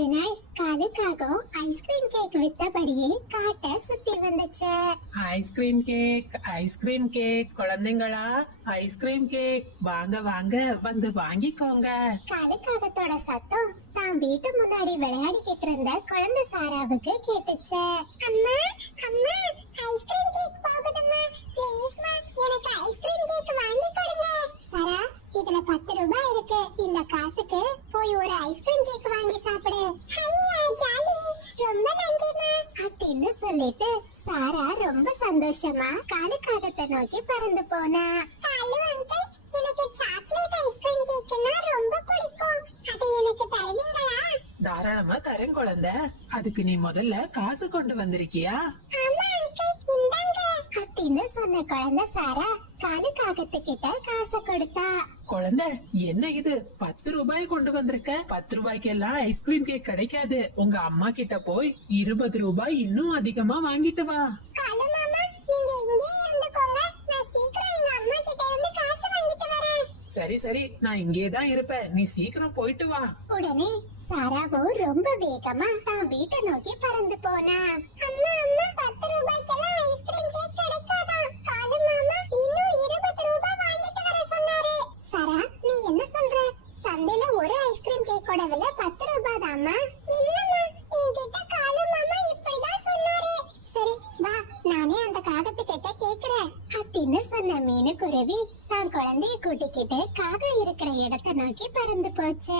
ஒரு நாள் காலுக்காக ice cream cake வித்தபடியே காட்ட சுத்தி வந்துச்சு. ஐஸ்கிரீம் கேக் குழந்தைங்களா, ஐஸ்கிரீம் கேக் வாங்க வாங்க வந்து வாங்கிக்கோங்க. காலுக்காகத்தோட சத்தம் தான் வீட்டு முன்னாடி விளையாடிக்கிட்டு இருந்த குழந்தை சாராவுக்கு கேட்டுச்சு. அம்மா அம்மா, ஐஸ்கிரீம் கேக் போகுதும்மா, ப்ளீஸ்மா எனக்கு ஐஸ்கிரீம் கேக் வாங்கி கொடுங்க. சாரா, இதுல 10 ரூபாய் இருக்கு, இந்த காசுக்கு போய் ஒரு ஐஸ்கிரீம் கேக் வாங்கி சாப்பிடு. ஐயா ஜாலி, ரொம்ப நன்றிமா அப்படின்னு சொல்லிட்டு சாரா ரொம்ப சந்தோஷமா காலுக்காகத்தை நோக்கி பறந்து போனா. காலு அங்கிள், எனக்கு சாக்லேட் ஐஸ்கிரீம் கேக்னா ரொம்ப பிடிக்கும், அதை எனக்கு தருவீங்களா? தாராளமா தரேன் குழந்தை. அதுக்கு நீ முதல்ல காசு கொண்டு வந்திருக்கியா? ஆமா அங்கிள், இந்தாங்க அப்படின்னு சொன்ன குழந்தை சாரா காலுக்காகத்துக்கிட்ட காசை கொடுத்தா. குழந்தை, என்ன இது 10 ரூபாய் கொண்டு வந்திருக்க? 10 ரூபாய்க்கு எல்லாம் ஐஸ்கிரீம் கேக் கிடைக்காது. உங்க அம்மா கிட்ட போய் 20 ரூபாய் இன்னும் அதிகமா வாங்கிட்டு வா. காலு மாமா, நீங்க இங்கே இருந்துக்கோங்க, நான் சீக்கிரம் எங்க அம்மா கிட்ட இருந்து காசு வாங்கிட்டு வரேன். சரி சரி, நான் இங்கேதான் இருப்பேன், நீ சீக்கிரம் போயிட்டு வா. உடனே சாராவோ ரொம்ப வேகமா தான் வீட்டை நோக்கி பறந்து போனா. அம்மா அம்மா, 10 ரூபாய்க்கெல்லாம் ஐஸ்கிரீம் கேக் கிடைக்காதா? காலு மாமா இன்னும் 20 ரூபாய் வாங்கிட்டு வர சொன்னாரு. சாரா, நீ என்ன சொல்ற? சந்தையில ஒரு ஐஸ்கிரீம் கேக்கோட விலை 10 ரூபாய் தாமா? இல்லம்மா, என்கிட்ட காலு மாமா இப்படிதான் சொன்னாரு. சரி வா, நானே அந்த காகத்துக்கிட்ட கேக்குறேன் அப்படின்னு சொன்ன மீனுக்குருவி தான் குழந்தைய கூட்டிக்கிட்டு காகம் இருக்கிற இடத்தை நோக்கி பறந்து போச்சு.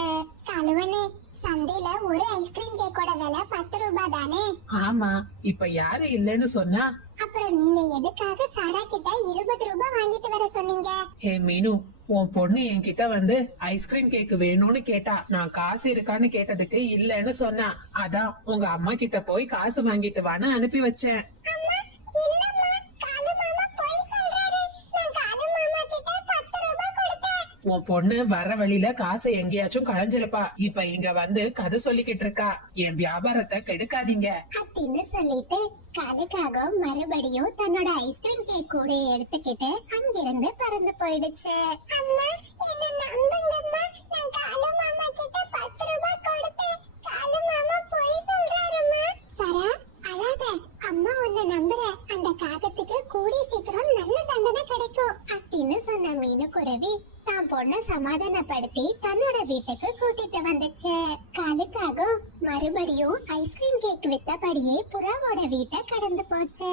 காலுவனே, சந்தையில ஒரு ஐஸ்கிரீம் கேக்கோட விலை 10 ரூபாய் தானே? ஆமா, இப்ப யாரு இல்லன்னு சொன்னா? அப்புறம் நீங்க எதுக்காக சாரா கிட்ட 20 ரூபாய் வாங்கிட்டு வர சொன்னீங்க? ஹே மீனு, உன் பொண்ணு என்கிட்ட வந்து ஐஸ்கிரீம் கேக் வேணும்னு கேட்டா. நான் காசு இருக்கான்னு கேட்டதுக்கு இல்லன்னு சொன்னா. அதான் உங்க அம்மா கிட்ட போய் காசு வாங்கிட்டு வான்னு அனுப்பி வச்சேன். அம்மா, இல்லம்மா, காலு மாமா போய் சொல்றாரு. நான் காலு மாமா கிட்ட 10 ரூபாய் கொடுத்தேன். உன் பொண்ணு வர்ற வழியில காசை எங்கேயாச்சும் களைஞ்சிருப்பா. இப்ப இங்க வந்து கதை சொல்லிக்கிட்டு இருக்கா. என் வியாபாரத்தை கெடுக்காதீங்க அப்படின்னு சொல்லிட்டு காலுக்காக மறுபடியும் தன்னோட ஐஸ்கிரீம் கேக் கூட எடுத்துக்கிட்டு அங்கிருந்து பறந்து போயிடுச்சு. அம்மா, என்ன நம்புங்கம்மா, நான் காலு மாமா கிட்ட 10 ரூபாய் கொடுத்தேன். காலு மாமா போய் சொல்றாருமா. சாரா, அழாத, அம்மா உன்னை நம்புற. அந்த காகத்துக்கு கூடிய சீக்கிரம் நல்ல தண்டனை கிடைக்கும் அப்படின்னு சொன்ன மீனுக்குருவி தான் பொண்ணை சமாதானப்படுத்தி தன்னோட வீட்டுக்கு கூட்டிட்டு வந்துச்சு. காலுக்காக மறுபடியும் ஐஸ்கிரீம் கேக் வித்தபடியே புறாவோட வீட்டை கடந்து போச்சு.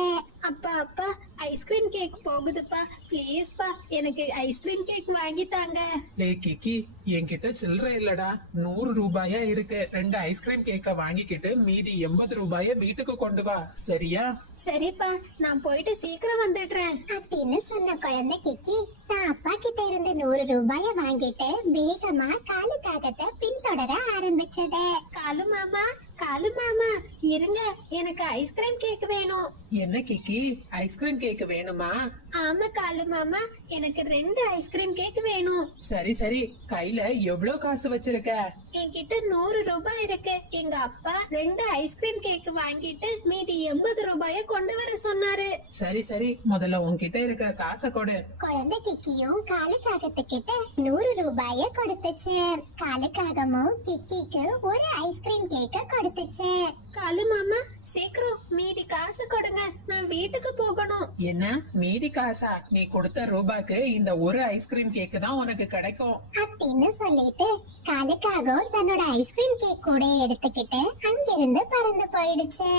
அப்பா அப்பா, ஐஸ்கிரீம் கேக் போகுதுப்பா, ப்ளீஸ்ப்பா எனக்கு ஐஸ்கிரீம் கேக் வாங்கி தாங்க. டேய் கிக்கி, என்கிட்ட சில்லறை இல்லடா. 100 ரூபாயா இருக்கு. 2 ஐஸ்கிரீம் கேக்க வாங்கிக்கிட்டு மீதி 80 ரூபாய வீட்டுக்கு கொண்டு வா, சரியா? சரிப்பா, நான் போயிட்டு சீக்கிரம் வந்துடுறேன் அப்படின்னு சொன்ன குழந்தை கிக்கி தான் அப்பா கிட்ட இருந்து 100 ரூபாய வாங்கிட்டு வேகமா காலுக்காகத்தை பின்தொடர ஆரம்பிச்சது. காலு மாமா, காலு மாமா இருங்க, எனக்கு ஐஸ்கிரீம் கேக் வேணும். என்ன கிக்கி, ஐஸ்கிரீம் கேக் வேணுமா? ஆமா காலு மாமா, எனக்கு 2 ஐஸ்கிரீம் கேக் வேணும். சரி சரி, கையில எவ்வளவு காசு வச்சிருக்க? என்கிட்ட 100 ரூபாய் இருக்கு. எங்க அப்பா 2 ஐஸ்கிரீம் கேக் வாங்கிட்டு மீதி 80 ரூபாய கொண்டு வர சொன்னாரு. சரி சரி, முதல்ல உன்கிட்ட இருக்கிற காசை கொடு. குழந்தை கிக்கியும் காலுக்காகத்துக்கிட்ட 100 ரூபாய கொடுத்துச்சு. காலுக்காகமும் கிக்கிக்கு ஒரு ஐஸ்கிரீம் கேக்க கொடுத்துச்சு. காலு மாமா, சீக்கிரம் மீதி காசு கொடுங்க, நான் வீட்டுக்கு போகணும். என்ன மீதி காசா? நீ கொடுத்த ரூபாய்க்கு இந்த ஒரு ஐஸ்கிரீம் கேக் தான் உனக்கு கிடைக்கும் அப்படின்னு சொல்லிட்டு காலுக்காக தன்னோட ஐஸ்கிரீம் கேக் கூட எடுத்துக்கிட்டு அங்கிருந்து பறந்து போயிடுச்சு.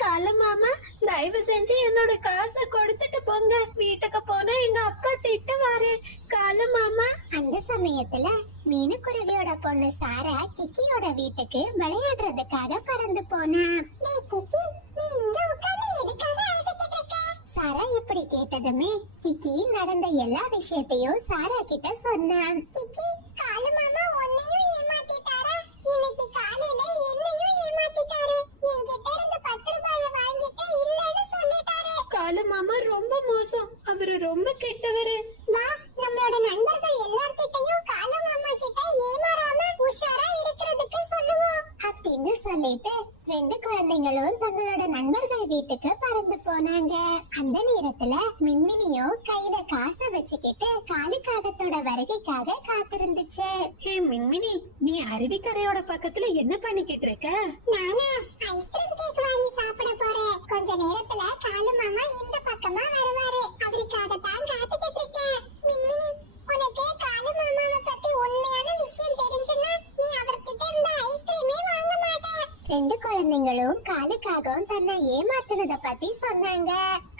காலு மாமா, தயவு செஞ்சு என்னோட காசை கொடுத்துட்டு போங்க, வீட்டுக்கு போனா எங்க அப்பா திட்டுவாரு. காலு மாமா. அந்த சமயத்துல மீனுக்குருவியோட பொண்ணு சாரா கிக்கியோட வீட்டுக்கு விளையாடுறதுக்காக பறந்து போனா. நீ கிக்கி, நீ இங்க உட்கார்ந்து எதுக்காக அழுதுகிட்டு இருக்க? சாரா இப்படி கேட்டதுமே கிக்கி நடந்த எல்லா விஷயத்தையும் சாரா கிட்ட சொன்னான். கிக்கி, காலு மாமா உன்னையும் ஏமாத்திட்டாரா? இன்னைக்கு காலையில என்னையும் ஏமாத்திட்டாரு. என்கிட்ட இருந்து 10 ரூபாய வாங்கிட்டு இல்லன்னு சொல்லிட்டாரு. காலு மாமா ரொம்ப மோசம், அவரு ரொம்ப கெட்டவரு. வா, நம்மளோட நண்பர்கள் எல்லார்கிட்டயும் காலு மாமா கிட்ட ஏமாறாம உஷாரா இருக்கிறதுக்கு சொல்லுவோம் அப்படின்னு சொல்லிட்டு 2 குழந்தைங்களும் தங்களோட நண்பர்கள் வீட்டுக்கு பறந்து போனாங்க. அந்த நேரத்துல மின்மினியோ கையில காசை வச்சுக்கிட்டு காலுக்காகத்தோட தன்னோட வருகைக்காக காத்திருந்துச்சு. ஹே மின்மினி, நீ அருவிக்கரையோட பக்கத்துல என்ன பண்ணிக்கிட்டு இருக்க? நானா ஐஸ்கிரீம் கேக் வாங்கி சாப்பிட போறேன். கொஞ்ச நேரத்துல காலு மாமா இந்த பக்கமா வருவாரு. அவருக்காக தான் காத்துக்கிட்டு இருக்கேன். மின்மினி, உனக்கு காலு மாமாவை பத்தி உண்மையான விஷயம் தெரிஞ்சுன்னா நீ அவர்கிட்ட இருந்த ஐஸ்கிரீமே வாங்க மாட்ட. ரெண்டு குழந்தைங்களும் காலுக்காகவும் தன்னை ஏமாற்றினத பத்தி சொன்னாங்க.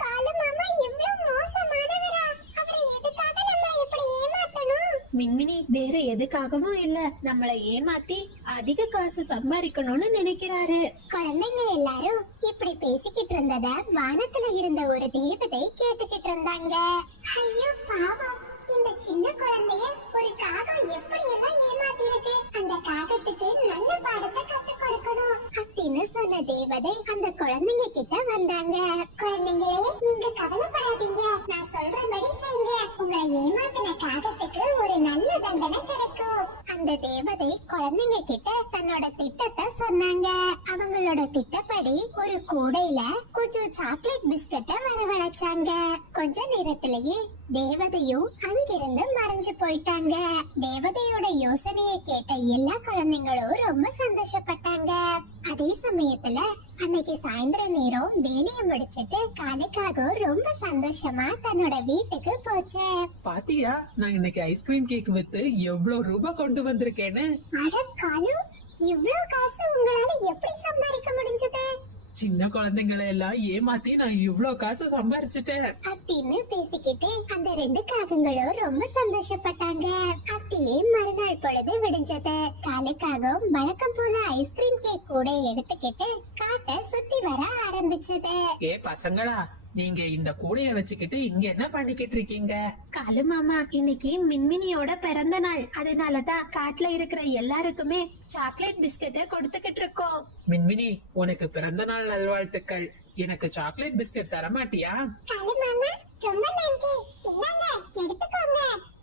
காலு மாமா இவ்வளவு மோசமானவரா? அவரை எதுக்காக நம்ம இப்படி ஏமாத்தணும்? மின்மினி, வேற எதுக்காகவும் இல்ல, நம்மள ஏமாத்தி அதிக காசு சம்பாதிக்கணும்னு நினைக்கிறாரு. குழந்தைங்க எல்லாரும் இப்படி பேசிக்கிட்டு இருந்தத வானத்துல இருந்த ஒரு தேவதை கேட்டுக்கிட்டு இருந்தாங்க. ஐயோ பாவம், இந்த சின்ன குழந்தைய ஒரு காகம் எப்படி எல்லாம் ஏமாத்தி இருக்கு. அந்த காகத்துக்கு நல்ல பாடத்தை கத்துக் கொடுக்கணும் அப்படின்னு சொன்ன தேவதை அந்த குழந்தைங்க கிட்ட வந்தாங்க. குழந்தைங்களே, நீங்க கவலைப்படாதீங்க, நான் சொல்றபடி செய்யுங்க. உங்களை ஏமாத்தின காகத்துக்கு ஒரு நல்ல தண்டனை கிடைக்கும். அந்த தேவதை குழந்தைங்க கிட்ட தன்னோட திட்டத்தை சொன்னாங்க. அவங்களோட திட்டப்படி ஒரு கூடையில கொஞ்சம் சாக்லேட் பிஸ்கட்டை வரவழைச்சாங்க. கொஞ்ச நேரத்திலேயே தேவதையும் அங்கிருந்து மறைஞ்சு போயிட்டாங்க. தேவதையோட யோசனையை கேட்ட எல்லா குழந்தைங்களும் ரொம்ப சந்தோஷப்பட்டாங்க. அதே சமயத்துல அன்னைக்கு சாயந்தர நேரம் வேலையை முடிச்சிட்டு காலுக்காக ரொம்ப சந்தோஷமா தன்னோட வீட்டுக்கு போச்சு. பாத்தியா, நான் இன்னைக்கு ஐஸ்கிரீம் கேக் வித்து எவ்வளவு ரூபாய் கொண்டு வந்திருக்கேன்னு. அட காலு, இவ்ளோ காசு உங்களால எப்படி சம்பாதிக்க முடிஞ்சது? சின்ன குழந்தைங்களை எல்லாம் ஏமாத்தி நான் இவ்ளோ காசு சம்பாரிச்சிட்டேன் அப்படின்னு பேசிக்கிட்டு அந்த ரெண்டு காகங்களும் ரொம்ப சந்தோஷப்பட்டாங்க. அப்படியே மறுநாள் பொழுது விடிஞ்சது. காலுக்காக வழக்கம் போல ஐஸ்கிரீம் கேக் கூட எடுத்துக்கிட்டு காட்டை சுற்றி வர ஆரம்பிச்சது. ஏ பசங்களா, நீங்க இந்த கூடைய வச்சுக்கிட்டு இங்க என்ன பண்ணிக்கிட்டு இருக்கீங்க? காலு மாமா, இன்னைக்கு மின்மினியோட பிறந்த நாள், அதனாலதான் காட்டுல இருக்கிற எல்லாருக்குமே சாக்லேட் பிஸ்கட்டை கொடுத்துக்கிட்டு இருக்கோம். மின்மினி, உனக்கு பிறந்த நாள் நல்வாழ்த்துக்கள். எனக்கு சாக்லேட் பிஸ்கட் தர மாட்டியா? காலு மாமா, ரொம்ப நன்றி, இந்தாங்க எடுத்துக்கோங்க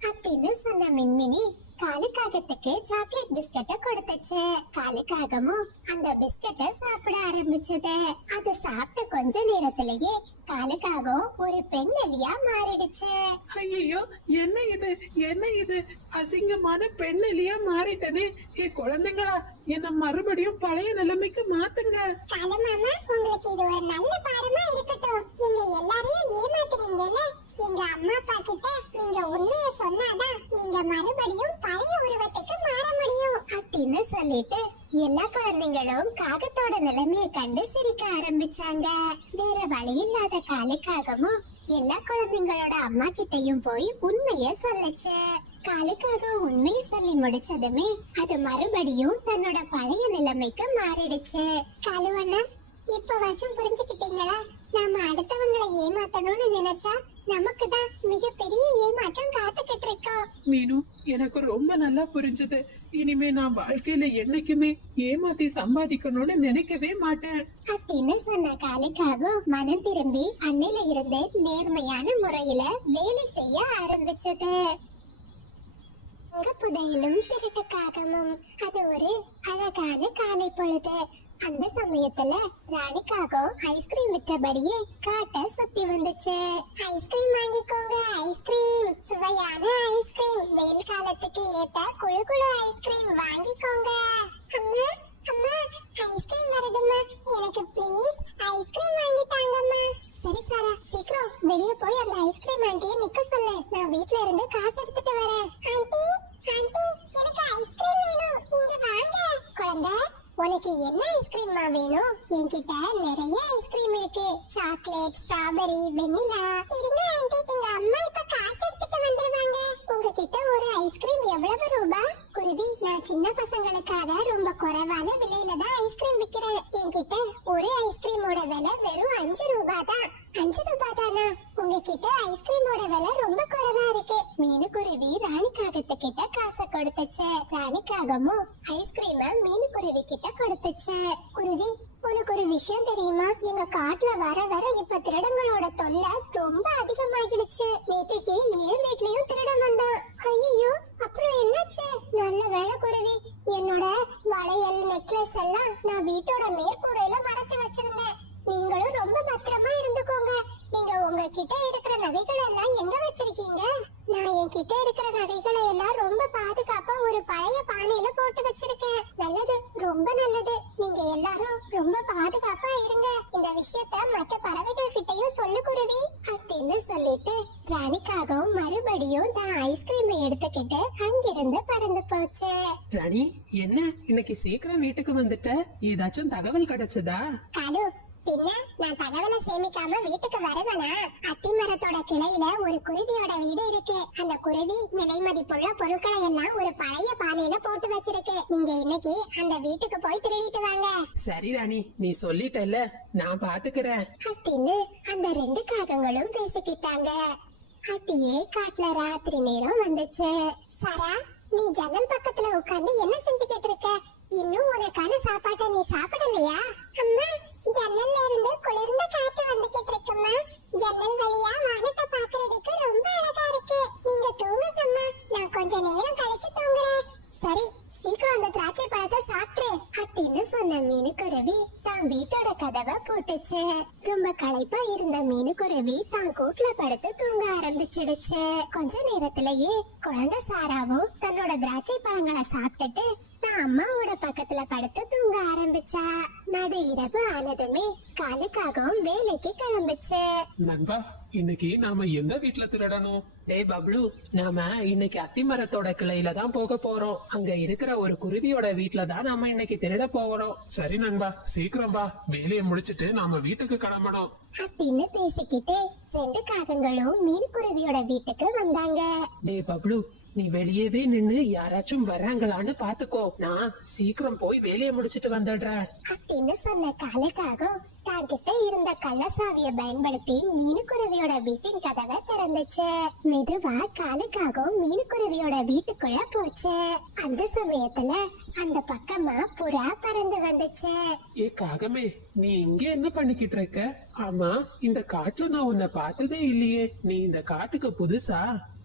அப்படின்னு சொன்ன மின்மினி காலுக்காகத்துக்கு சாக்லேட் பிஸ்கட்டை கொடுத்துச்சு. காலுக்காகமும் அந்த பிஸ்கட்டை சாப்பிட ஆரம்பிச்சது. அதை சாப்பிட்ட கொஞ்ச நேரத்திலேயே காலுக்காகவும் ஒரு பெண் எலியா மாறிடுச்சு. ஐயோ, என்ன இது, என்ன இது, அசிங்கமான பெண் எலியா மாறிட்டனே. ஏ குழந்தைங்களா, என்ன மறுபடியும் பழைய நிலைமைக்கு மாத்துங்க. காலு மாமா, உங்களுக்கு இது ஒரு நல்ல பாடமா இருக்கட்டும். எங்க எல்லாரையும் ஏமாத்துனீங்கல்ல, எங்க அம்மா அப்பா கிட்ட நீங்க உண்மையை சொன்னாதான் நீங்க மறுபடியும் பழைய உருவத்துக்கு மாற முடியும் அப்படின்னு சொல்லிட்டு எல்லா குழந்தைங்களும் காகத்தோட நிலைமையை கண்டு சிரிக்க ஆரம்பிச்சாங்க. வேற வழி இல்லாத காலுக்காகவும் எல்லா குழந்தைங்களோட அம்மா கிட்டயும் போய் உண்மைய சொல்லுச்சு. காலுக்காக உண்மையை சொல்லி முடிச்சதுமே அது மறுபடியும் தன்னோட பழைய நிலைமைக்கு மாறிடுச்சு. காலுவண்ணா, இப்ப வச்சும் புரிஞ்சுக்கிட்டீங்களா? நாம அடுத்தவங்களை ஏமாத்தணும்னு நினைச்சா நமக்கு தான் மிகப்பெரிய ஏமாற்றம் காத்துக்கிட்டு இருக்கோம். மீனு, எனக்கு ரொம்ப நல்லா புரிஞ்சது. இனிமே நான் வாழ்க்கையில என்னைக்குமே ஏமாத்தி சம்பாதிக்கணும்னு நினைக்கவே மாட்டேன் அப்படின்னு சொன்ன காலுக்காக மனம் திரும்பி அன்னையில இருந்து நேர்மையான முறையில வேலை செய்ய ஆரம்பிச்சது. புதையிலும் திருட்டுக்காகமும் அது ஒரு அழகான காலை பொழுது. அந்த சமயத்துல ராணிக்காக ஐஸ்கிரீம் விற்றபடியே காட்டை சுத்தி வந்துச்சு. ஐஸ்கிரீம் வாங்கிக்கோங்க, ஐஸ்கிரீம், சுவையான ஐஸ்கிரீம், வெயில் காலத்துக்கு ஏத்த குளு குளு ஐஸ்கிரீம் வாங்கிக்கோங்க. அம்மா அம்மா, ஐஸ்கிரீம் வருதும்மா, எனக்கு ப்ளீஸ் ஐஸ்கிரீம் வாங்கி தாங்கம்மா. சரி சாரா, சீக்கிரம் வெளியே போய் அந்த ஐஸ்கிரீம் ஆண்டியை நிக்க சொல்லு, நான் வீட்ல இருந்து காசு எடுத்துட்டு வரேன். ஆண்டி ஆண்டி, எனக்கு ஐஸ்கிரீம் வேணும், இங்க வாங்க. குழந்தை, உனக்கு என்ன ஐஸ்கிரீம்மா வேணும்? என்கிட்ட நிறைய ஐஸ்கிரீம் இருக்கு. சாக்லேட், ஸ்ட்ராபெரி, வெண்ணிலா. இருங்க ஆண்டி, எங்க அம்மா இப்ப காசு எடுத்துட்டு வந்துருவாங்க. உங்ககிட்ட ஒரு ஐஸ்கிரீம் எவ்வளவு ரூபாய்? குருவி, நான் சின்ன பசங்களுக்காக ரொம்ப குறைவான விலையில தான் ஐஸ்கிரீம் விக்கிறேன். என்கிட்ட ஒரு ஐஸ்கிரீமோட விலை வெறும் 5 ரூபாய் தான். 5 ரூபாய் தானா? உங்ககிட்ட ஐஸ்கிரீமோட விலை ரொம்ப குறைவா இருக்கு. மீனுக்குருவி ராணிக்காகத்துக்கிட்ட காசை கொடுத்துச்சு. ராணிக்காகமும் ஐஸ்கிரீம மீனுக்குருவி கிட்ட கொடுத்துச்சு. குருவி, உனக்கு ஒரு விஷயம் தெரியுமா? எங்க காட்டுல வர வர இப்ப திருடங்களோட தொல்லை ரொம்ப அதிகமாகிடுச்சு. நேற்றுக்கு ஏன் வீட்லயும் திருடன் வந்தான். ஐயோ, அப்புறம் என்னாச்சு? நல்ல வேளை குருவி, என்னோட வளையல், நெக்லஸ் எல்லாம் நான் வீட்டோட மேற்கூரையில மறைச்சு வச்சிருந்தேன். நீங்களும் ரொம்ப பத்திரமா இருந்துக்கோங்க. நீங்க உங்ககிட்ட இருக்கிற நகைகள் எல்லாம் எங்க வச்சிருக்கீங்க? நான் என்கிட்ட இருக்கிற நகைகள் ஒரு பழைய பானையில போட்டு வச்சிருக்கேன். நல்லது, ரொம்ப நல்லது. நீங்க எல்லாரும் ரொம்ப பாதுகாப்பா இருங்க. இந்த விஷயத்த மற்ற பறவைகள் கிட்டயும் சொல்லு குருவி அப்படின்னு சொல்லிட்டு ராணிக்காகவும் மறுபடியும் தான் ஐஸ்கிரீமை எடுத்துக்கிட்டு அங்கிருந்து பறந்து போச்சு. ராணி, என்ன இன்னைக்கு சீக்கிரம் வீட்டுக்கு வந்துட்ட? ஏதாச்சும் தகவல் கிடைச்சதா? காலு, பின்ன நான் தகவலை சேமிக்காம வீட்டுக்கு வருவனா? அத்திமரத்தோட கிளையில ஒரு குருவியோட வீடு இருக்கு. அந்த குருவி விலை மதிப்புள்ள பொருட்களை எல்லாம் ஒரு பழைய பானையில போட்டு வச்சிருக்கு. நீங்க இன்னைக்கு அந்த வீட்டுக்கு போய் திருடிட்டு வாங்க. சரி ராணி, நீ சொல்லிட்டல, நான் பாத்துக்கிறேன் அப்படின்னு அந்த 2 காகங்களும் பேசிக்கிட்டாங்க. அப்படியே காட்டுல ராத்திரி நேரம் வந்துச்சு. சரா, நீ ஜன்னல் பக்கத்துல உட்கார்ந்து என்ன செஞ்சுக்கிட்டு இருக்க? இன்னும் உனக்கான சாப்பாட்டை நீ சாப்பிடலையா? அம்மா, ஜன்னல்ல இருந்து குளிர்ந்த காற்று வந்துகிட்டு இருக்குமா. ஜன்னல் வழியா வானத்தை பாக்குறதுக்கு ரொம்ப அழகா இருக்கு. நீங்க தூங்குங்கம்மா, நான் கொஞ்ச நேரம் கழிச்சு தூங்குறேன். சரி, சீக்கிரம் அந்த திராட்சை பழத்தை சாப்பிட்டு அப்படின்னு சொன்ன மீனுக்குருவி தான் வீட்டோட கதவை போட்டுச்சு. ரொம்ப களைப்பா இருந்த மீனுக்குருவி தான் கூட்டுல படுத்து தூங்க ஆரம்பிச்சிடுச்சு. கொஞ்ச நேரத்திலேயே குழந்தை சாராவும் தன்னோட திராட்சை பழங்களை சாப்பிட்டுட்டு தான் அம்மாவோட பக்கத்துல படுத்து தூங்க ஆரம்பிச்சா. நடு இரவு ஆனதுமே காலுக்காகவும் வேலைக்கு கிளம்பிச்சு. நண்பா, இன்னைக்கு நாம எந்த வீட்ல திருடணும்? டேய் பப்ளு, நாம இன்னைக்கு அத்திமரத்தோட கிளையில தான் போக போறோம். அங்க இருக்கிற ஒரு குருவியோட வீட்ல தான் நாம இன்னைக்கு திருட போறோம். சரி நண்பா, சீக்கிரம் வா, வேலையை முடிச்சிட்டு நாம வீட்டுக்கு கிளம்பணும். அப்படின்னு பேசிக்கிட்டே 2 காகங்களும் மீன்குருவியோட வீட்டுக்கு வந்தாங்க. டேய் பப்ளு, நீ வெளியவே நின்னு யாராச்சும் வர்றாங்களான்னு பாத்துக்கோ. நான் சீக்கிரம் போய் வேலையை முடிச்சிட்டு வந்துடுறேன் அப்படின்னு சொன்ன காலுக்காகவும் தான்கிட்ட இருந்த கள்ளசாவிய பயன்படுத்தி மீனுக்குருவியோட வீட்டின் கதவை திறந்துச்சு. மெதுவா காலுக்காகவும் மீனுக்குருவியோட வீட்டுக்குள்ள போச்சு. அந்த சமயத்துல அந்த பக்கமா புறா பறந்து வந்துச்சு. ஏ காகமே, நீ இங்க என்ன பண்ணிக்கிட்டு இருக்க? ஆமா, இந்த காட்டுல நான் உன்னை பார்த்ததே இல்லையே. நீ இந்த காட்டுக்கு புதுசா?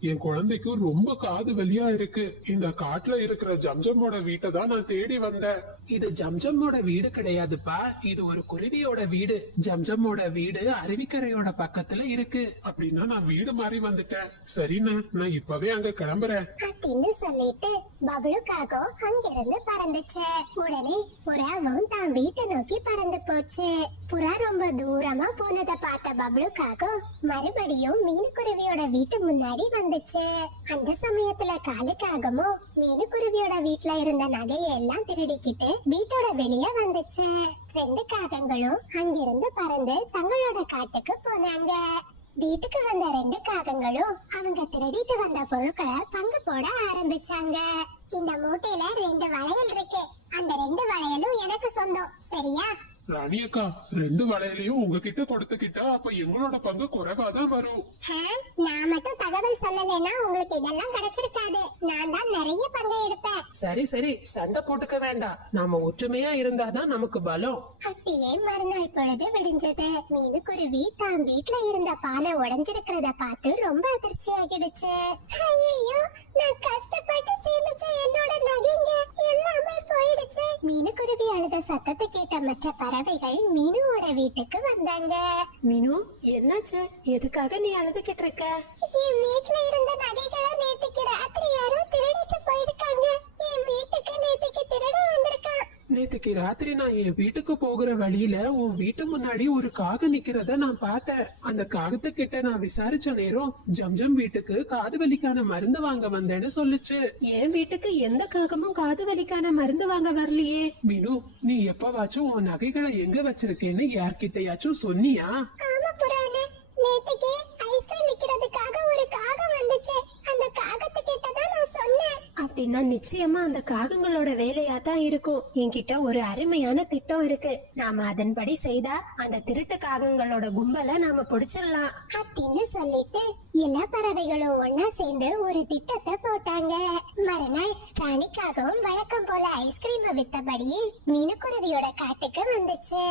என் குழந்தைக்கு ரொம்ப காது வலியா இருக்கு. இந்த காட்டுல இருக்கிற ஜம்ஜமோட வீட்டை தான் நான் தேடி வந்தேன். இது ஜம்ஜம்மோட வீடு கிடையாதுப்பா, இது ஒரு குருவியோட வீடு. ஜம்ஜம்மோட வீடு அருவிக்கரையோட பக்கத்துல இருக்கு. அப்படின்னா நான் வீடு மாறி வந்துட்டேன். சரிண்ணா, நான் இப்பவே அங்க கிளம்புறேன் அப்படின்னு சொல்லிட்டு பப்ளுக்காகவும் அங்கிருந்து பறந்துச்சு. உடனே புறாவும் தான் வீட்டை நோக்கி பறந்து போச்சு. புறா ரொம்ப தூரமா போனதை பார்த்த பப்ளுக்காகவும் மறுபடியும் மீனுக்குருவியோட வீட்டு முன்னாடி வந்துச்சு. அந்த சமயத்துல காலுக்காகமும் மீனுக்குருவியோட வீட்டுல இருந்த நகையை எல்லாம் திருடிக்கிட்டு வீட்டோட வெளியே வந்துச்சு. 2 காகங்களும் அங்கிருந்து பறந்து தங்களோட காட்டுக்கு போனாங்க. வீட்டுக்கு வந்த 2 காகங்களும் அவங்க திருடிட்டு வந்த பொருட்களை பங்கு போட ஆரம்பிச்சாங்க. இந்த மூட்டையில 2 வளையல் இருக்கு. அந்த 2 வளையலும் எனக்கு சொந்தம், சரியா? ராணி அக்கா, 2 வளையலையும் உங்ககிட்ட கொடுத்துக்கிட்டா அப்ப எங்களோட பங்கு குறைவாதான் வரும். நான் மட்டும் தகவல் சொல்லலைன்னா உங்களுக்கு இதெல்லாம் கிடைச்சிருக்காது. நான் தான் நிறைய பங்கை எடுப்பேன். சரி சரி, சண்டை போட்டுக்க வேண்டாம். நாம ஒற்றுமையா இருந்தாதான் நமக்கு பலம். அப்படியே மறுநாள் பொழுது விடிஞ்சது. மீனுக்குருவி தான் வீட்டுல இருந்த பானை உடைஞ்சிருக்கிறத பார்த்து ரொம்ப அதிர்ச்சி ஆகிடுச்சு. ஐயோ, நான் கஷ்டப்பட்டு சேமிச்ச என்னோட நகைங்க எல்லாமே போயிடுச்சு. மீனுக்குருவி அழுத சத்தத்தை கேட்ட மற்ற பறவைகள் மீனுவோட வீட்டுக்கு வந்தாங்க. மீனு, என்னாச்சு? எதுக்காக நீ அழுதுகிட்டு இருக்க? என் வீட்டுல இருந்த நகைகளை நேத்துக்கு ராத்திரி யாரோ திருடிட்டு போயிருக்காங்க. என் வீட்டுக்கு நேத்துக்கு திருட வந்திருக்கான். நேத்துக்கு ராத்திரி நான் என் வீட்டுக்கு போகிற வழியில உன் வீட்டு முன்னாடி ஒரு காகம் நிக்கிறத நான் பார்த்தேன். அந்த காகத்துக்கிட்ட நான் விசாரிச்ச நேரம் ஜம்ஜம் வீட்டுக்கு காது வலிக்கான மருந்து வாங்க வந்தேன்னு சொல்லுச்சு. என் வீட்டுக்கு எந்த காகமும் காது வலிக்கான மருந்து வாங்க வரலையே. மீனு, நீ எப்பவாச்சும் உன் நகைகளை எங்க வச்சிருக்கேன்னு யார்கிட்டயாச்சும் சொன்னியா? ஆமா புராணே, நேத்துக்கு ஐஸ்கிரீம் விக்கிறதுக்காக ஒரு காகம் வந்துச்சு. அந்த காகத்துக்கிட்ட தான் நான் சொன்னேன். அப்படின்னா நிச்சயமா அந்த காகங்களோட வேலையா தான் இருக்கும். என்கிட்ட ஒரு அருமையான திட்டம் இருக்கு. நாம அதன்படி செய்தா அந்த திருட்டு காகங்களோட கும்பலை நாம பிடிச்சிடலாம் அப்படின்னு சொல்லிட்டு எல்லா பறவைகளும் ஒன்னா சேர்ந்து ஒரு திட்டத்தை போட்டாங்க. மறுநாள் ராணிக்காகவும் வழக்கம் போல ஐஸ்கிரீம் வித்தபடியே மீனுக்குருவியோட காட்டுக்கு வந்துச்சு.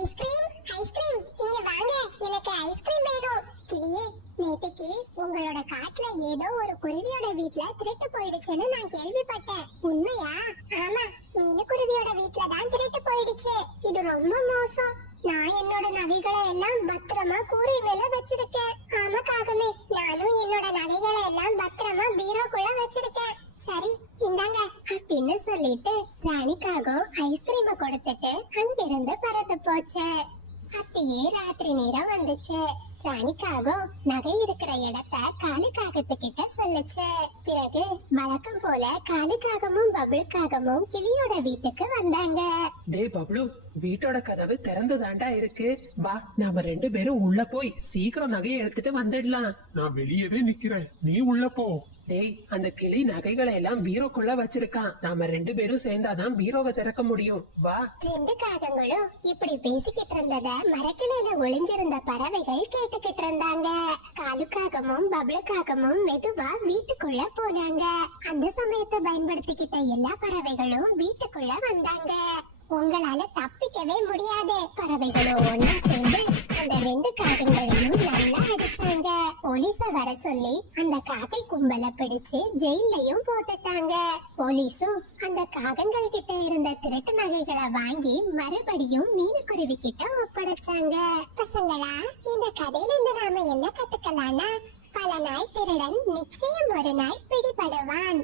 ஐஸ்கிரீம், ஐஸ்கிரீம், இங்க வாங்க, எனக்கு ஐஸ்கிரீம் வேணும். கிளியே, நேத்துக்கு உங்களோட காட்டுல ஏதோ ஒரு குருவியோட வீட்ல திருட்டு போயிடுச்சுன்னு நான் கேள்விப்பட்டேன். உண்மையா? ஆமா, மீனுக்குருவியோட வீட்ல தான் திருட்டு போயிடுச்சு. இது ரொம்ப மோசம். நான் என்னோட நகைகளை எல்லாம் பத்திரமா கூரை மேல வச்சிருக்கேன். ஆமா காகமே, நானும் என்னோட நகைகளை எல்லாம் பத்திரமா பீரோக்குள்ள வச்சிருக்கேன். சரி இந்தாங்க அப்படின்னு சொல்லிட்டு ராணிக்காக ஐஸ்கிரீம கொடுத்துட்டு அங்கிருந்து பறந்து போச்சு. அப்படியே ராத்திரி நேரம் வந்துச்சு. ராணிக்காகவும் நகை இருக்கிற இடத்த காலுக்காகத்துக்கிட்ட சொல்லுச்சு. பிறகு வழக்கம் போல காலுக்காகமும் பபுளுக்காகவும் கிளியோட வீட்டுக்கு வந்தாங்க. டேய் பப்ளு, வீட்டோட கதவு திறந்து தாண்டா இருக்கு. வா, நாம 2 பேரும் உள்ள போய் சீக்கிரம் நகையை எடுத்துட்டு வந்துடலாம். நான் வெளியவே நிக்கிறேன், நீ உள்ள போ. டேய், அந்த கிளி நகைகளை எல்லாம் பீரோக்குள்ள வச்சிருக்கான். நாம 2 பேரும் சேர்ந்தாதான் பீரோவை திறக்க முடியும். வா. 2 காகங்களும் இப்படி பேசிக்கிட்டு இருந்தத மரக்கிளையில ஒளிஞ்சிருந்த பறவைகள் கேட்டுக்கிட்டு இருந்தாங்க. காலுக்காகமும் பபுளுக்காகமும் மெதுவா வீட்டுக்குள்ள போனாங்க. அந்த சமயத்தை பயன்படுத்திக்கிட்ட எல்லா பறவைகளும் வீட்டுக்குள்ள வந்தாங்க. உங்களால தப்பிக்கவே முடியாது. பறவைகளும் ஒண்ணா சேர்ந்து அந்த 2 காகங்களையும் நல்லா அடிச்சாங்க. போலீஸ வர சொல்லி அந்த காக்கை கும்பலை பிடிச்சு ஜெயிலையும் போட்டுட்டாங்க. போலீஸும் அந்த காகங்கள் கிட்ட இருந்த திருட்டு நகைகளை வாங்கி மறுபடியும் மீனுக்குருவி கிட்ட ஒப்படைச்சாங்க. பசங்களா, இந்த கதையில இருந்து நாம என்ன கத்துக்கலாம்னா, பல நாள் திருடன் நிச்சயம் ஒரு நாள் பிடிபடுவான்.